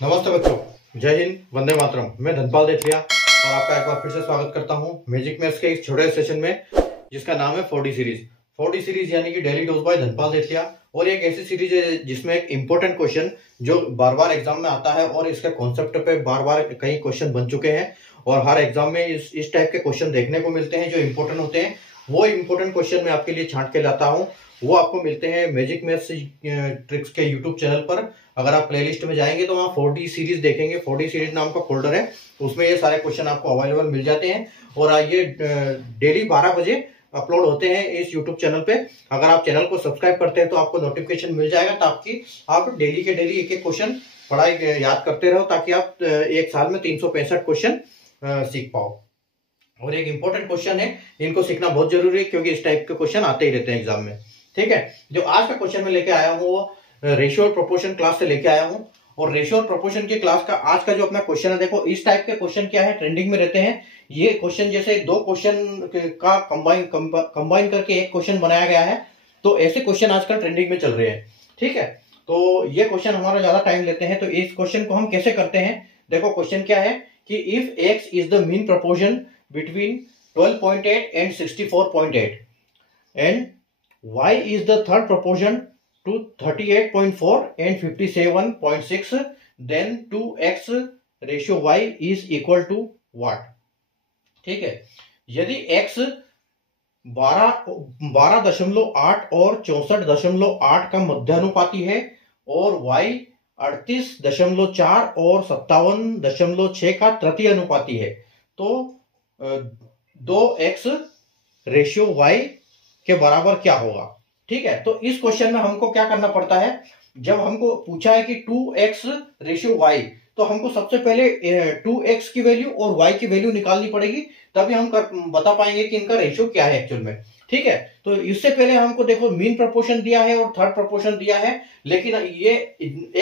नमस्ते बच्चों, जय हिंद, वंदे मातरम। मैं धनपाल देठलिया और आपका एक बार फिर से स्वागत करता हूं मैजिक मैथ्स के एक छोटे सेशन में जिसका नाम है 4D सीरीज। 4D सीरीज यानी कि डेली डोज बाय धनपाल देठलिया। और एक ऐसी सीरीज है जिसमें एक इंपॉर्टेंट क्वेश्चन जो बार बार एग्जाम में आता है और इसके कॉन्सेप्ट पे बार बार कई क्वेश्चन बन चुके हैं और हर एग्जाम में इस टाइप के क्वेश्चन देखने को मिलते हैं जो इंपॉर्टेंट होते हैं। वो इंपॉर्टेंट क्वेश्चन मैं आपके लिए छांट के लाता हूँ। वो आपको मिलते हैं मैजिक मैथ्स ट्रिक्स के यूट्यूब चैनल पर। अगर आप प्लेलिस्ट में जाएंगे तो वहाँ 4D सीरीज देखेंगे। 4D सीरीज नाम का फोल्डर है, उसमें ये सारे क्वेश्चन आपको अवेलेबल मिल जाते हैं और ये डेली 12 बजे अपलोड होते हैं इस यूट्यूब चैनल पे। अगर आप चैनल को सब्सक्राइब करते हैं तो आपको नोटिफिकेशन मिल जाएगा ताकि आप डेली के डेली एक एक क्वेश्चन पढ़ाई याद करते रहो ताकि आप एक साल में 365 क्वेश्चन सीख पाओ। और एक इंपॉर्टेंट क्वेश्चन है, इनको सीखना बहुत जरूरी है क्योंकि इस टाइप के क्वेश्चन आते ही रहते हैं एग्जाम में। ठीक है, जो आज का क्वेश्चन मैं लेके आया हूँ वो रेशियो और प्रोपोर्शन क्लास से लेके आया हूँ। और रेशियो और प्रोपोर्शन की क्लास का आज का जो अपना क्वेश्चन है, देखो इस टाइप के क्वेश्चन क्या है, ट्रेंडिंग में रहते हैं ये क्वेश्चन। जैसे दो क्वेश्चन का कंबाइन करके एक क्वेश्चन बनाया गया है, तो ऐसे क्वेश्चन आजकल ट्रेंडिंग में चल रहे हैं। ठीक है, तो ये क्वेश्चन हमारा ज्यादा टाइम लेते हैं, तो इस क्वेश्चन को हम कैसे करते हैं। देखो क्वेश्चन क्या है कि if x is the mean proportion between 12.8 and 64.8 and y is the third proportion to 38.4 and 57.6, then 2x ratio y is equal to what। ठीक है, यदि x 12.8 और 64.8 का मध्यानुपाती है और y 38.4 और 57.6 का तृतीय अनुपाती है, तो 2x रेशियो y के बराबर क्या होगा। ठीक है, तो इस क्वेश्चन में हमको क्या करना पड़ता है, जब हमको पूछा है कि 2x रेशियो y, तो हमको सबसे पहले 2x की वैल्यू और y की वैल्यू निकालनी पड़ेगी, तभी हम बता पाएंगे कि इनका रेशियो क्या है एक्चुअल में। ठीक है, तो इससे पहले हमको देखो मीन प्रोपोर्शन दिया है और थर्ड प्रोपोर्शन दिया है, लेकिन ये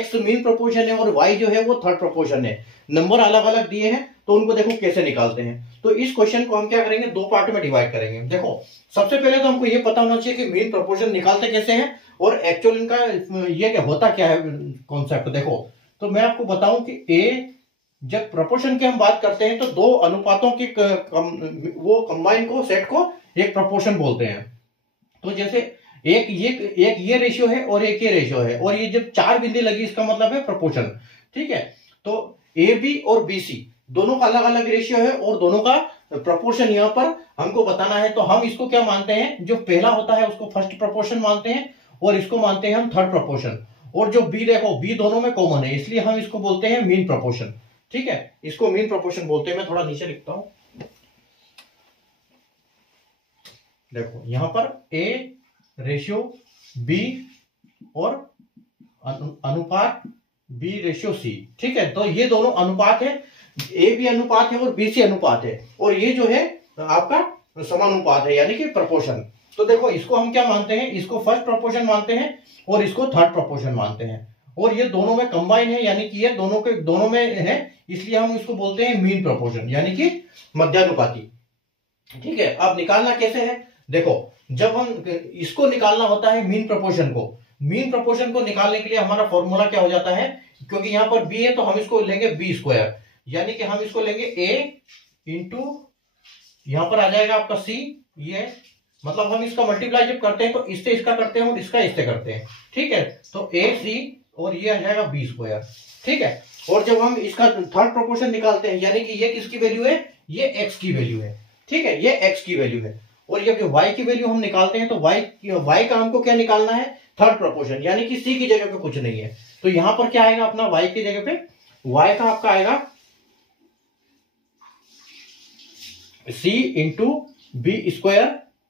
x मीन प्रोपोर्शन है और y जो है वो थर्ड प्रोपोर्शन है। नंबर अलग अलग दिए हैं, तो उनको देखो कैसे निकालते हैं। तो इस क्वेश्चन को हम क्या करेंगे, दो पार्ट में डिवाइड करेंगे। देखो सबसे पहले तो हमको ये पता होना चाहिए कि मीन प्रोपोर्शन निकालते कैसे हैं और एक्चुअल इनका ये क्या होता क्या है कॉन्सेप्ट। देखो तो मैं आपको बताऊं कि जब प्रोपोर्शन की हम बात करते हैं तो दो अनुपातों की वो कंबाइन को सेट को एक प्रोपोर्शन बोलते हैं। तो जैसे एक ये रेशियो है और एक ये रेशियो है और ये जब चार बिंदी लगी इसका मतलब है प्रोपोर्शन। ठीक है, तो ए बी और बी सी दोनों का अलग अलग रेशियो है और दोनों का प्रोपोर्शन यहां पर हमको बताना है। तो हम इसको क्या मानते हैं, जो पहला होता है उसको फर्स्ट प्रोपोर्शन मानते हैं और इसको मानते हैं हम थर्ड प्रोपोर्शन। और जो बी, देखो बी दोनों में कॉमन है इसलिए हम इसको बोलते हैं मीन प्रोपोर्शन। ठीक है, इसको मीन प्रोपोर्शन बोलते हैं। मैं थोड़ा नीचे लिखता हूं, देखो यहां पर ए रेशियो बी और अनुपात बी रेशियो सी। ठीक है, तो ये दोनों अनुपात है, ए बी अनुपात है और बी सी अनुपात है और ये जो है आपका समानुपात है यानी कि प्रोपोर्शन। तो देखो इसको हम क्या मानते हैं, इसको फर्स्ट प्रोपोर्शन मानते हैं और इसको थर्ड प्रोपोर्शन मानते हैं और ये दोनों में कंबाइन है यानी कि ये दोनों में है, इसलिए हम इसको बोलते हैं मीन प्रोपोर्शन यानी कि मध्यानुपाती। ठीक है, अब निकालना कैसे है, देखो जब हम इसको निकालना होता है मीन प्रोपोर्शन को निकालने के लिए हमारा फॉर्मूला क्या हो जाता है, क्योंकि यहां पर बी है तो हम इसको लेंगे बी स्क्वायर, यानी कि हम इसको लेंगे ए इंटू यहां पर आ जाएगा आपका सी। ये मतलब हम इसका मल्टीप्लाई जब करते हैं तो इससे इसका करते हैं और इसका इससे करते हैं। ठीक है, तो ए सी और ये आ जाएगा बी स्क्वायर। ठीक है, और जब हम इसका थर्ड प्रोपोर्शन निकालते हैं यानी कि ये किसकी वैल्यू है, ये एक्स की वैल्यू है। ठीक है, ये एक्स की वैल्यू है और जब वाई की वैल्यू हम निकालते हैं तो वाई का हमको क्या निकालना है, थर्ड प्रोपोर्शन, यानी कि सी की जगह पे कुछ नहीं है। तो यहां पर क्या आएगा अपना वाई की जगह पे, वाई का आपका आएगा सी इंटू बी स्क्वायर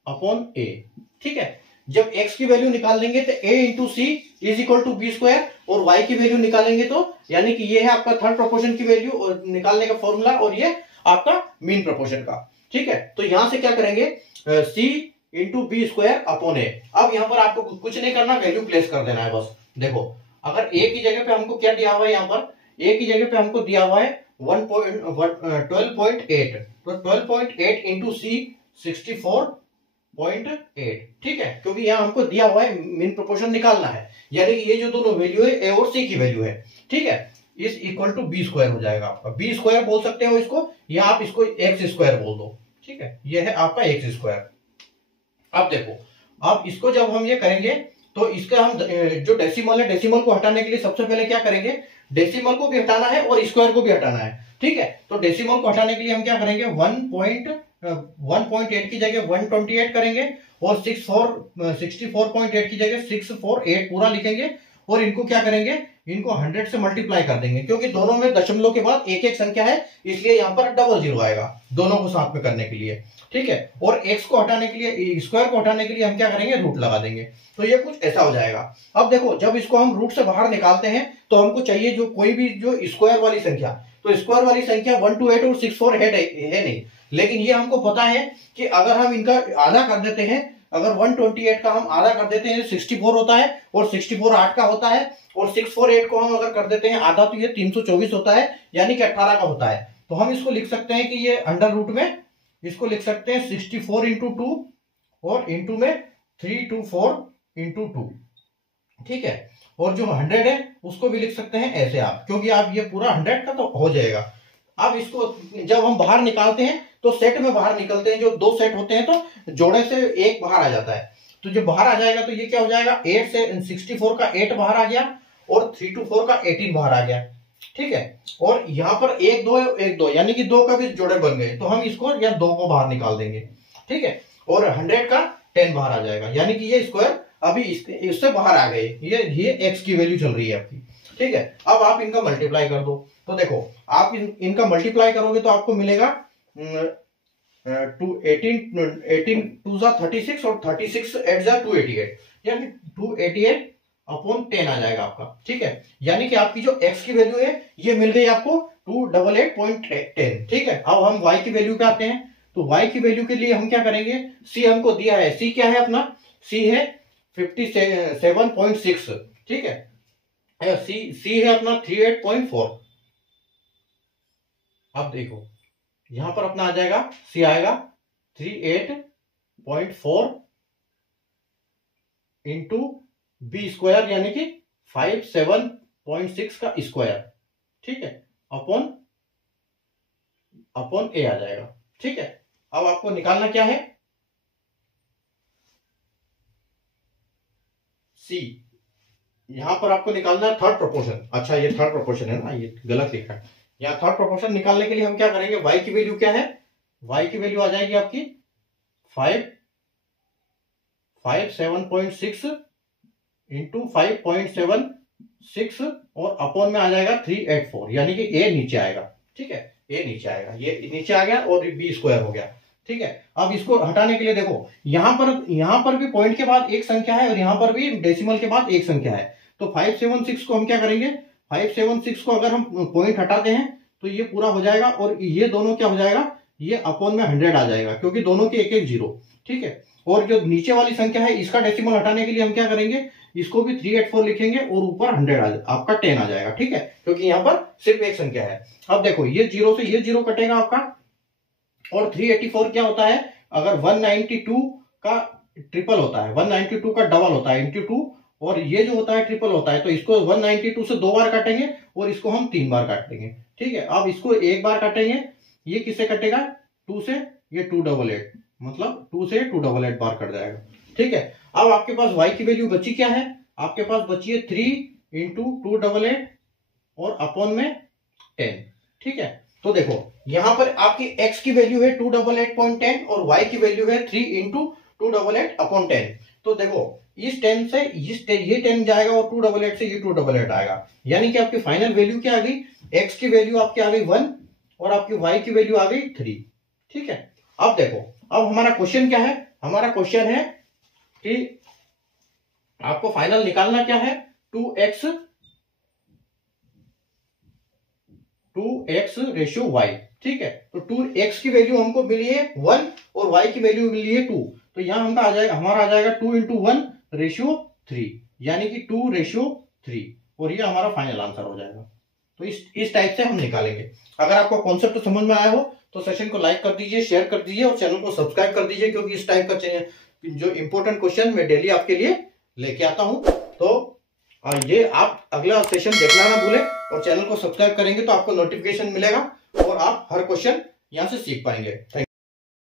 अपॉन ए। ठीक है, जब x की वैल्यू निकाल लेंगे तो a into C is equal to B square और y की वैल्यू निकालेंगे तो यानी कि ये है आपका थर्ड प्रोपोर्शन की वैल्यू और निकालने का फॉर्मूला और ये आपका मीन प्रोपोर्शन का। ठीक है, तो यहां से क्या करेंगे, c into B square upon A. अब यहां पर आपको कुछ नहीं करना, वैल्यू प्लेस कर देना है बस। देखो अगर a की जगह पे हमको क्या दिया हुआ है, यहां पर a की जगह पे हमको दिया हुआ है 12.8, तो 12.8 इंटू सी 64.8। ठीक है, क्योंकि यहां हमको दिया हुआ है मीन प्रोपोर्शन निकालना है, यानी कि ये जो दोनों वैल्यू है ए और सी की वैल्यू है। ठीक है, is equal to B square हो जाएगा आपका। बी स्क्वायर बोल सकते हो इसको, या आप इसको एक्स स्क्वायर बोल दो, ठीक है, ये है आपका एक्स स्क्वायर। अब देखो, अब इसको जब हम ये करेंगे तो इसका हम जो डेसिमल है, डेसिमल को हटाने के लिए सबसे पहले क्या करेंगे, डेसिमल को भी हटाना है और स्क्वायर को भी हटाना है, ठीक है। तो डेसिमल को हटाने के लिए हम क्या करेंगे, 1.8 की जगह 128 करेंगे और 64.8 की जगह 648 पूरा लिखेंगे और इनको क्या करेंगे, इनको 100 से मल्टीप्लाई कर देंगे, क्योंकि दोनों में दशमलव के बाद एक एक संख्या है, इसलिए यहां पर डबल जीरो आएगा दोनों को साथ में करने के लिए, ठीक है। और एक्स को हटाने के लिए, स्क्वायर को हटाने के लिए हम क्या करेंगे, रूट लगा देंगे। तो ये कुछ ऐसा हो जाएगा। अब देखो, जब इसको हम रूट से बाहर निकालते हैं तो हमको चाहिए जो कोई भी जो स्क्वायर वाली संख्या, तो स्क्वायर वाली संख्या 128 और 648 है नहीं, लेकिन ये हमको पता है कि अगर हम इनका आधा कर देते हैं, अगर 128 का हम आधा कर देते हैं 64 होता है और 64 8 का होता है, और 648 को हम अगर कर देते हैं आधा तो ये 324 होता है, यानी कि 18 का होता है। तो हम इसको लिख सकते हैं कि ये अंडर रूट में इसको लिख सकते हैं 64 इंटू 2 और इंटू में 324 इंटू 2, ठीक है। और जो 100 है उसको भी लिख सकते हैं ऐसे आप, क्योंकि आप ये पूरा 100 का तो हो जाएगा। अब इसको जब हम बाहर निकालते हैं तो सेट में बाहर निकलते हैं, जो दो सेट होते हैं तो जोड़े से एक बाहर आ जाता है, तो जब बाहर आ जाएगा तो ये क्या हो जाएगा, 8 से 64 का 8 बाहर आ गया और 324 का 18 बाहर आ गया, ठीक है। और यहाँ पर 1 2 1 2 यानी कि 2 का भी जोड़े बन गए, तो हम इसको या 2 को बाहर निकाल देंगे, ठीक है। और 100 का 10 बाहर आ जाएगा, यानी कि ये स्क्वायर अभी इससे बाहर आ गए, ये एक्स की वैल्यू चल रही है आपकी, ठीक है। अब आप इनका मल्टीप्लाई कर दो, तो देखो आप इनका मल्टीप्लाई करोगे तो आपको मिलेगा 18 2 जा 36 और 36 8 जा 288, यानी 288 अपॉन 10 आ जाएगा आपका, ठीक है। यानी कि आपकी जो x की वैल्यू है ये मिल गई आपको 288.10, ठीक है। अब हम y की वैल्यू पे आते हैं, तो y की वैल्यू के लिए हम क्या करेंगे, c हमको दिया है, c क्या है अपना, c है 57.6, ठीक है। c है अपना 38.4। अब देखो यहां पर अपना आ जाएगा, c आएगा 38.4 इंटू बी स्क्वायर, यानी कि 57.6 का स्क्वायर, ठीक है, अपॉन ए आ जाएगा, ठीक है। अब आपको निकालना क्या है, सी, यहां पर आपको निकालना है थर्ड प्रोपोर्शन। अच्छा ये थर्ड प्रोपोर्शन है ना, ये गलत लिखा है। यहाँ थर्ड प्रोपोर्शन निकालने के लिए हम क्या करेंगे, y की वैल्यू क्या है, y की वैल्यू आ जाएगी आपकी 57.6 इंटू 5.76 और अपॉन में आ जाएगा 384, यानी कि a नीचे आएगा, ठीक है, a नीचे आएगा, ये नीचे आ गया और b स्क्वायर हो गया, ठीक है। अब इसको हटाने के लिए देखो यहां पर भी पॉइंट के बाद एक संख्या है और यहां पर भी डेसिमल के बाद एक संख्या है, तो 576 को हम क्या करेंगे, 576 को अगर हम पॉइंट हटाते हैं तो ये पूरा हो जाएगा और ये दोनों क्या हो जाएगा, ये अपॉन में 100 आ जाएगा, क्योंकि दोनों के एक एक जीरो, ठीक है। और जो नीचे वाली संख्या है इसका डेसिमल हटाने के लिए हम क्या करेंगे, इसको भी 384 लिखेंगे और ऊपर 100 आपका 10 आ जाएगा, ठीक है, क्योंकि यहाँ पर सिर्फ एक संख्या है। अब देखो ये जीरो से ये जीरो कटेगा आपका, और 384 क्या होता है, अगर 192 का ट्रिपल होता है, 192 का डबल होता है इंटू 2, और ये जो होता है ट्रिपल होता है, तो इसको 192 से 2 बार काटेंगे और इसको हम 3 बार काटेंगे, ठीक है। अब इसको एक बार काटेंगे, ये किससे कटेगा, 2 से, ये 288, मतलब 2 से 288 बार कट जाएगा, ठीक है। अब आपके पास y की वैल्यू बची क्या है, आपके पास बची है 3 इंटू 288 और अपॉन में 10, ठीक है। तो देखो यहां पर आपकी x की वैल्यू है 288.10 और y की वैल्यू है 3 इंटू 288 अपॉन 10। तो देखो इस 10 से ये 10 जाएगा और 288 से ये 288 आएगा, यानी कि आपकी फाइनल वैल्यू क्या आ गई, x की वैल्यू आपकी आ गई 1 और आपकी y की वैल्यू आ गई 3, ठीक है। अब देखो, अब हमारा क्वेश्चन क्या है, हमारा क्वेश्चन है कि आपको फाइनल निकालना क्या है, 2x रेशियो y, ठीक है। तो 2x की वैल्यू हमको मिली है 1 और y की वैल्यू मिली है 2, तो यहां हमारा आ जाएगा 2 इंटू 1 रेशियो 3, यानी कि 2 रेशियो 3, और ये हमारा फाइनल आंसर हो जाएगा। तो इस टाइप से हम निकालेंगे। अगर आपको कॉन्सेप्ट समझ में आया हो तो सेशन को लाइक कर दीजिए, शेयर कर दीजिए और चैनल को सब्सक्राइब कर दीजिए, क्योंकि इस टाइप का जो इंपॉर्टेंट क्वेश्चन मैं डेली आपके लिए लेके आता हूं। तो ये आप अगला सेशन देखना ना भूलें। और चैनल को सब्सक्राइब करेंगे तो आपको नोटिफिकेशन मिलेगा और आप हर क्वेश्चन यहाँ से सीख पाएंगे। थैंक